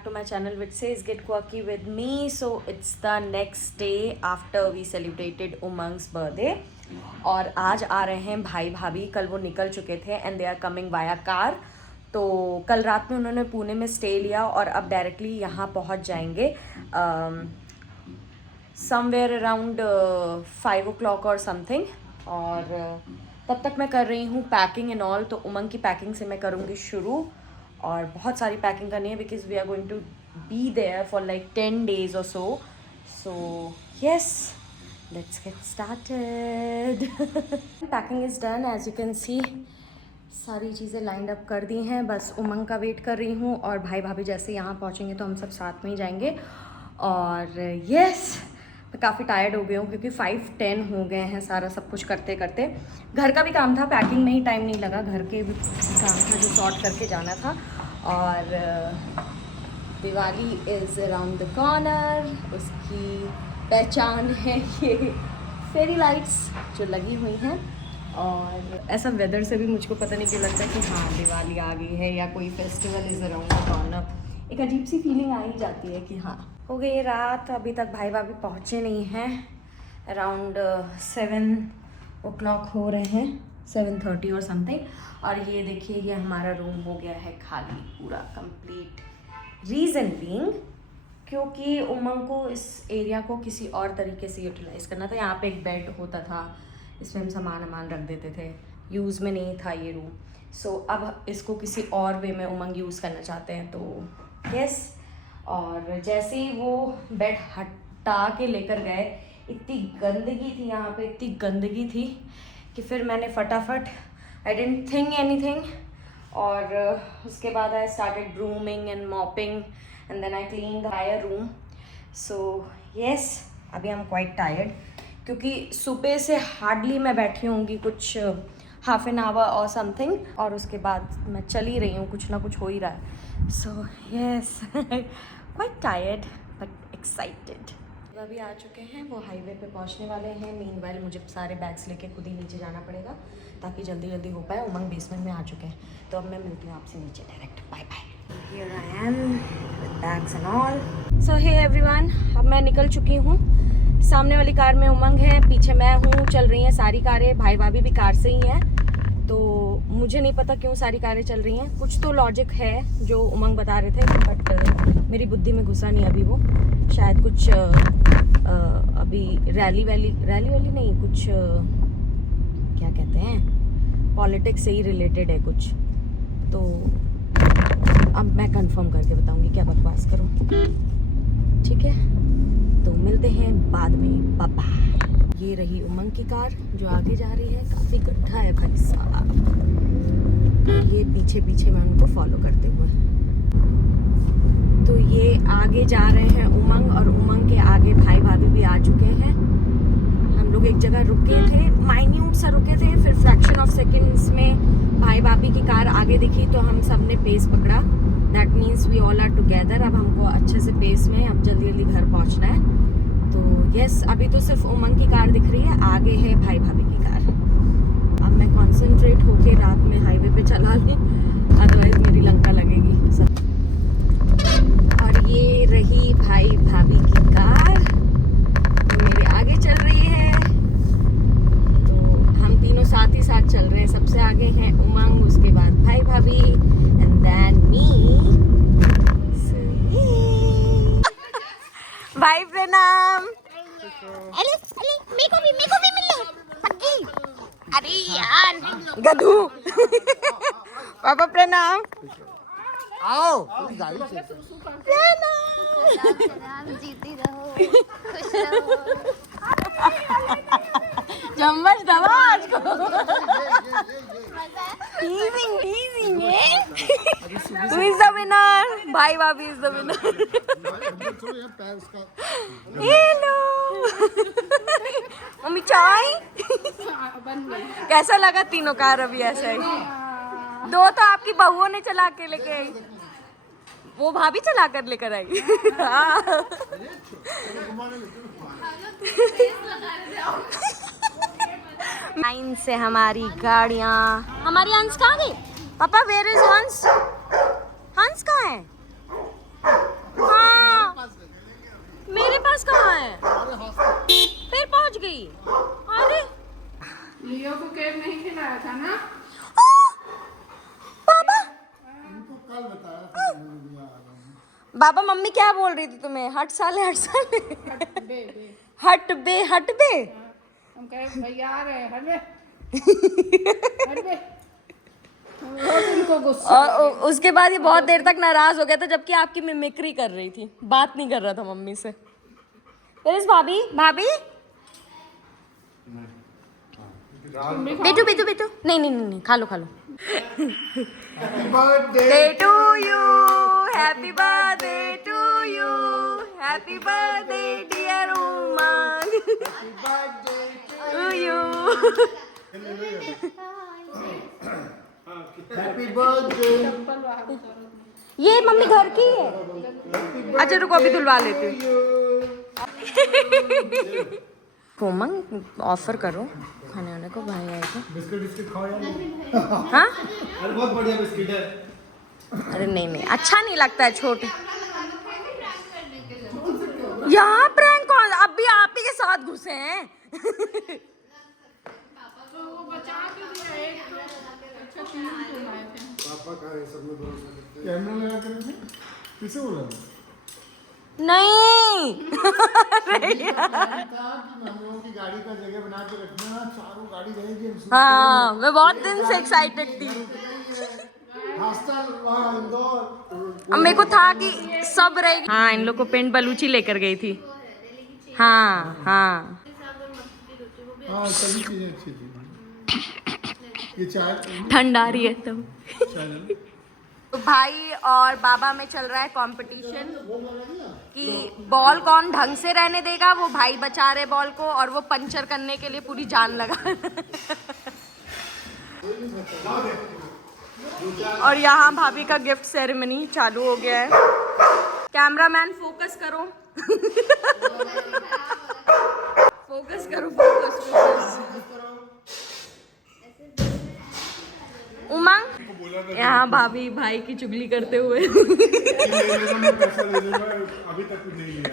back to my channel which says Get Quirky with me. So it's the next day after we celebrated Umang's birthday. और आज आ रहे हैं भाई भाभी. कल वो निकल चुके थे and they are coming via car. तो कल रात में उन्होंने पुणे में स्टे लिया और अब डायरेक्टली यहाँ पहुँच जाएंगे समवेयर अराउंड 5 o'clock और समथिंग. और तब तक मैं कर रही हूँ पैकिंग एंड ऑल. तो उमंग की पैकिंग से मैं करूँगी शुरू. और बहुत सारी पैकिंग करनी है because we are going to be there for like 10 days और सो. So yes, let's get started. Packing is done. As you can see सारी चीज़ें लाइंड अप कर दी हैं. बस उमंग का वेट कर रही हूँ. और भाई भाभी जैसे यहाँ पहुँचेंगे तो हम सब साथ में ही जाएंगे. और यस, मैं काफ़ी टायर्ड हो गई हूँ क्योंकि 5-10 हो गए हैं सारा सब कुछ करते करते. घर का भी काम था, पैकिंग में ही टाइम नहीं लगा. घर के भी काम था जो सॉर्ट करके जाना था. और Diwali is around the corner. उसकी पहचान है ये फेरी लाइट्स जो लगी हुई हैं. और ऐसा वेदर से भी मुझको पता नहीं क्यों लगता है कि हाँ दिवाली आ गई है या कोई festival is around the corner. एक अजीब सी फीलिंग आ ही जाती है कि हाँ. हो गई रात, अभी तक भाई भाभी पहुँचे नहीं हैं. अराउंड 7 o'clock हो रहे हैं, 7:30 और समथिंग. और ये देखिए ये हमारा रूम हो गया है खाली पूरा कंप्लीट. रीज़न बीइंग क्योंकि उमंग को इस एरिया को किसी और तरीके से यूटिलाइज़ करना था. यहाँ पे एक बेड होता था, इसमें हम सामान रख देते थे. यूज़ में नहीं था ये रूम. सो अब इसको किसी और वे में उमंग यूज़ करना चाहते हैं. तो यस. और जैसे ही वो बेड हटा के लेकर गए, इतनी गंदगी थी यहाँ पे, इतनी गंदगी थी कि फिर मैंने फटाफट आई डिडंट थिंक एनीथिंग. और उसके बाद I started brooming and mopping and then I clean the higher room. So yes, अभी आई एम क्वाइट टायर्ड क्योंकि सुबह से हार्डली मैं बैठी होंगी कुछ हाफ एन आवर और समथिंग. और उसके बाद मैं चल ही रही हूँ, कुछ ना कुछ हो ही रहा है. So yes, quite tired but excited. अभी आ चुके हैं, वो हाईवे पे पहुंचने वाले हैं. मीनवाइल मुझे सारे बैग्स लेके खुद ही नीचे जाना पड़ेगा ताकि जल्दी जल्दी हो पाए. उमंग बेसमेंट में आ चुके हैं. तो अब मैं मिलती हूँ आपसे नीचे direct. Bye bye. Here I am with bags and all. So hey everyone, अब मैं निकल चुकी हूँ. सामने वाली कार में उमंग है, पीछे मैं हूँ. चल रही हैं सारी कारें. भाई भाभी भी कार से ही हैं. तो मुझे नहीं पता क्यों सारी कारें चल रही हैं. कुछ तो लॉजिक है जो उमंग बता रहे थे बट मेरी बुद्धि में घुसा नहीं अभी. वो शायद कुछ अभी रैली नहीं, कुछ क्या कहते हैं, पॉलिटिक्स से ही रिलेटेड है कुछ. तो अब मैं कंफर्म करके बताऊंगी, क्या बकवास करूं. ठीक है, तो मिलते हैं बाद में. पापा, ये रही उमंग की कार जो आगे जा रही है. काफ़ी गड्ढा है भाई साहब. ये पीछे पीछे मैं उनको फॉलो करते हुए. तो ये आगे जा रहे हैं उमंग, और उमंग के आगे भाई भाभी भी आ चुके हैं. हम लोग एक जगह रुके थे, माइन्यूट सा रुके थे. फिर फ्रैक्शन ऑफ सेकेंड्स में भाई भाभी की कार आगे दिखी तो हम सब ने पेस पकड़ा. That means we all are together. अब हमको अच्छे से पेस में अब जल्दी जल्दी घर पहुंचना है. तो यस, अभी तो सिर्फ उमंग की कार दिख रही है, आगे है भाई भाभी की कार. अब मैं कॉन्सेंट्रेट होके रात में हाईवे पे चला लूँ, अदरवाइज मेरी लंका लगेगी. और ये रही भाई भाभी की कार जो मेरे आगे चल रही है. तो हम तीनों साथ ही साथ चल रहे हैं. सबसे आगे हैं उमंग, उसके बाद भाई भाभी एंड देन मी. भाई प्रणाम. मेको भी मिल लो पक्की. अरे यार गधू. पापा प्रणाम. आओ. जीती रहो, खुश रहो. चम्मच दबा आज को. टीजिंग Who is the winner? भाई भाभी is the winner. Hello mummy, चाय कैसा लगा? तीनों कार अभी ऐसे ही. 2 तो आपकी बहुओं ने चला के लेके आई, वो भाभी चला कर लेकर आई. लाइन से हमारी गाड़ियाँ. हमारी हंस कहाँ गई? पापा वेयर इज हंस? हंस कहाँ है? बाबा मम्मी क्या बोल रही थी तुम्हें? हट साले हट साले। हट बे हट बे। हम कहे भैया आ रहे हैं, हट बे हट बे। इनको गुस्सा और उसके बाद ये बहुत देर तक नाराज हो गया था, जबकि आपकी मिमिक्री कर रही थी, बात नहीं कर रहा था मम्मी से। भाभी भाभी बेटू बेटू बेटू नहीं नहीं नहीं नहीं, खा लो खा लो। Birthday to you, happy birthday to you, happy birthday dear Umang, to you. Happy birthday. ये मम्मी घर की है। अच्छा रुको अभी धुलवा लेती हूँ। उमंग ऑफर करो खाने वाने को, भाई आए तो। बिस्किट खाओ यार। हाँ अरे बहुत बढ़िया बिस्किट है। अरे नहीं नहीं अच्छा नहीं लगता है छोटे। यहाँ प्रैंक कौन? अब भी आप ही के साथ घुसे हैं। पापा का है, सब में भरोसा करते हैं। कैमरा लगा कर किसे बोला? नहीं हम लोगों की गाड़ी का जगह बना के रखना, चारों गाड़ी रहेगी। हाँ मैं बहुत दिन से एक्साइटेड थी। इंदौर। अब मेरे को था कि सब रहेगी। हाँ इन लोग को पेंट बलूची लेकर गई थी। हाँ हाँ हाँ सभी चीजें अच्छी थी। ये चाय ठंडा रही है तब। तो भाई और बाबा में चल रहा है कंपटीशन कि बॉल कौन ढंग से रहने देगा। वो भाई बचा रहे बॉल को और वो पंचर करने के लिए पूरी जान लगा। और यहाँ भाभी का गिफ्ट सेरेमनी चालू हो गया है। कैमरामैन फोकस करो। फोकस करो फोकस फोकस। उमंग यहाँ भाभी भाई की चुगली करते हुए। पैसा ले लूंगा, अभी तक कुछ नहीं लिया।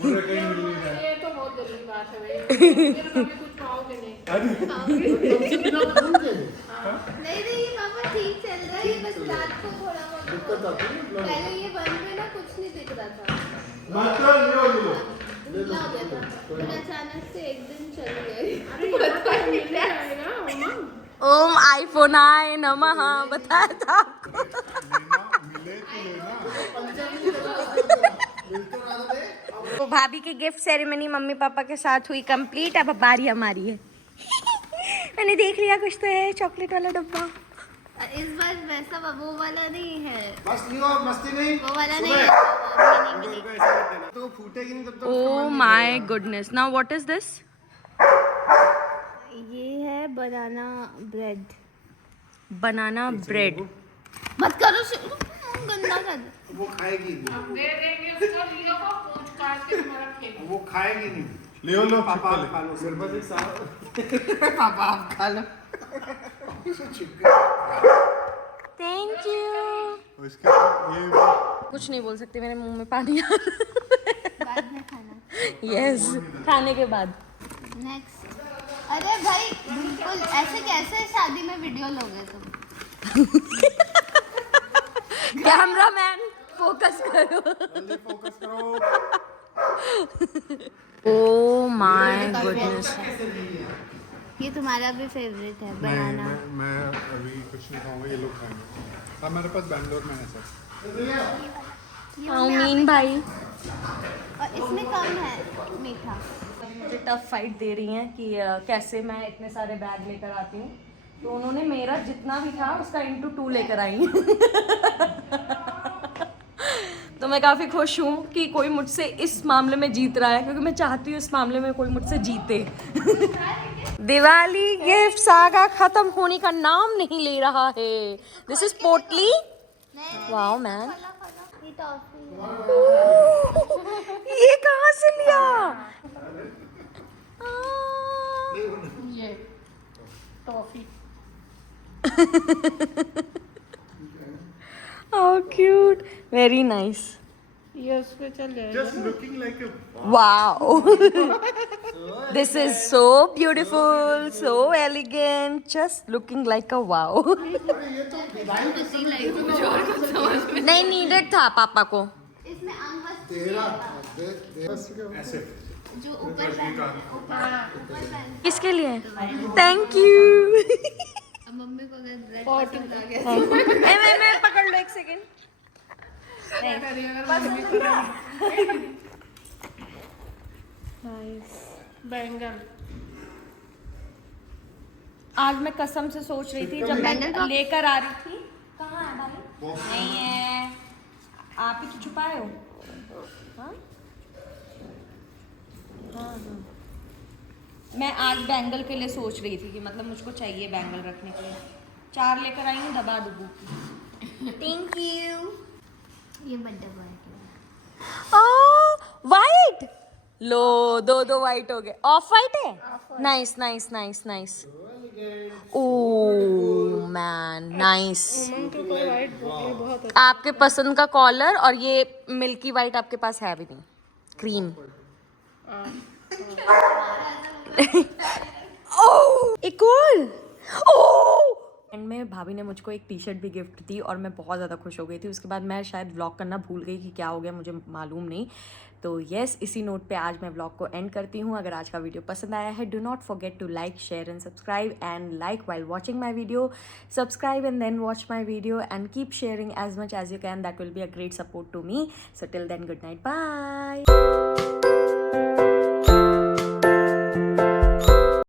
मुझे कहीं मिल नहीं रहा है। ये तो बहुत गलत बात है भाई। फिर कभी कुछ पाओगे नहीं। नहीं ये पापा ठीक चल रहा है, ये बस रात को थोड़ा बहुत पहले ये बंद में ना कुछ नहीं दिख रहा था, ढीला हो गया था, फिर अचानक से एक दिन चल गया। ओम आईफोन आए नमः बताया था आपको। तो भाभी की गिफ्ट सेरेमनी मम्मी पापा के साथ हुई कंप्लीट। अब बारी हमारी है। मैंने देख लिया कुछ तो है चॉकलेट वाला डब्बा। इस बार वैसा वो वाला नहीं है, बस नहीं हो, मस्ती नहीं। वो वाला नहीं है, मिनी तो फूटेगी नहीं तब तक। Oh my goodness. Now what is this? ये है बनाना ब्रेड। बनाना ब्रेड। मत करो गंदा कर। वो खाएगी नहीं। दे देंगे उसको, लियो को पूछ काट के तुम्हारा फेंक। वो खाएगी नहीं। ले लो पापा खा लो। सिर्फ एक साथ। पापा आप खा लो। Thank you. उसके ये कुछ नहीं बोल सकती, मेरे मुंह में पानी आ रहा। बाद में खाना। यस खाने के बाद। नेक्स्ट। अरे भाई बिल्कुल ऐसे कैसे शादी में वीडियो लोगे तुम? कैमरामैन फोकस करो। फोकस करो। Oh my goodness. ये तुम्हारा भी फेवरेट है बनाना। मैं अभी कुछ नहीं खाऊंगा, ये लोग खाएंगे। हाँ मेरे पास बैंगलोर में है सर। मीन भाई और इसमें कम है मीठा। मुझे टफ फाइट दे रही हैं कि कैसे मैं इतने सारे बैग लेकर आती हूँ। तो उन्होंने मेरा जितना भी था उसका इंटू 2 लेकर आई। तो मैं काफ़ी खुश हूँ कि कोई मुझसे इस मामले में जीत रहा है, क्योंकि मैं चाहती हूँ इस मामले में कोई मुझसे जीते। दिवाली गिफ्ट सागा खत्म होने का नाम नहीं ले रहा है। दिस इज पोटली। वाओ मैन, ये टॉफी ये कहाँ से लिया? ये toffee. How cute, very nice. ये उस पे चल जाएगा। Just looking like a Wow. This is so beautiful, so elegant, just looking like a wow. नहीं needed था पापा को। इसमें इसमें अंगवस्त्र तेरा था। ऐसे जो ऊपर पहन किसके लिए? Thank you. अब मम्मी को अगर ब्रेड पसंद आ गया मैं पकड़ लो एक सेकेंड। बैंगन आज मैं कसम से सोच रही थी जब मैं लेकर आ रही थी, कहाँ है भाई? नहीं है, आप ही तो छुपाए हो। हाँ? हाँ हाँ। मैं आज बैंगल के लिए सोच रही थी कि मतलब मुझको चाहिए बैंगल रखने के लिए। 4 लेकर आई हूँ, दबा दूँ। Thank you. ये बर्थडे बॉय के वाइट लो, 2 वाइट हो गए। ऑफ वाइट है। Nice nice nice nice. Oh man nice. Umang के ऊपर वाइट बहुत अच्छा। आपके पसंद का कॉलर, और ये मिल्की वाइट आपके पास है भी नहीं, क्रीम। एक और। एंड में भाभी ने मुझको एक टी शर्ट भी गिफ्ट दी और मैं बहुत ज़्यादा खुश हो गई थी। उसके बाद मैं शायद व्लॉग करना भूल गई कि क्या हो गया, मुझे मालूम नहीं। तो यस, इसी नोट पे आज मैं व्लॉग को एंड करती हूँ। अगर आज का वीडियो पसंद आया है, do not forget to like, share and subscribe, and like while watching my video, subscribe and then watch my video, and keep sharing as much as you can. That will be a great support to me. So till then, good night, bye.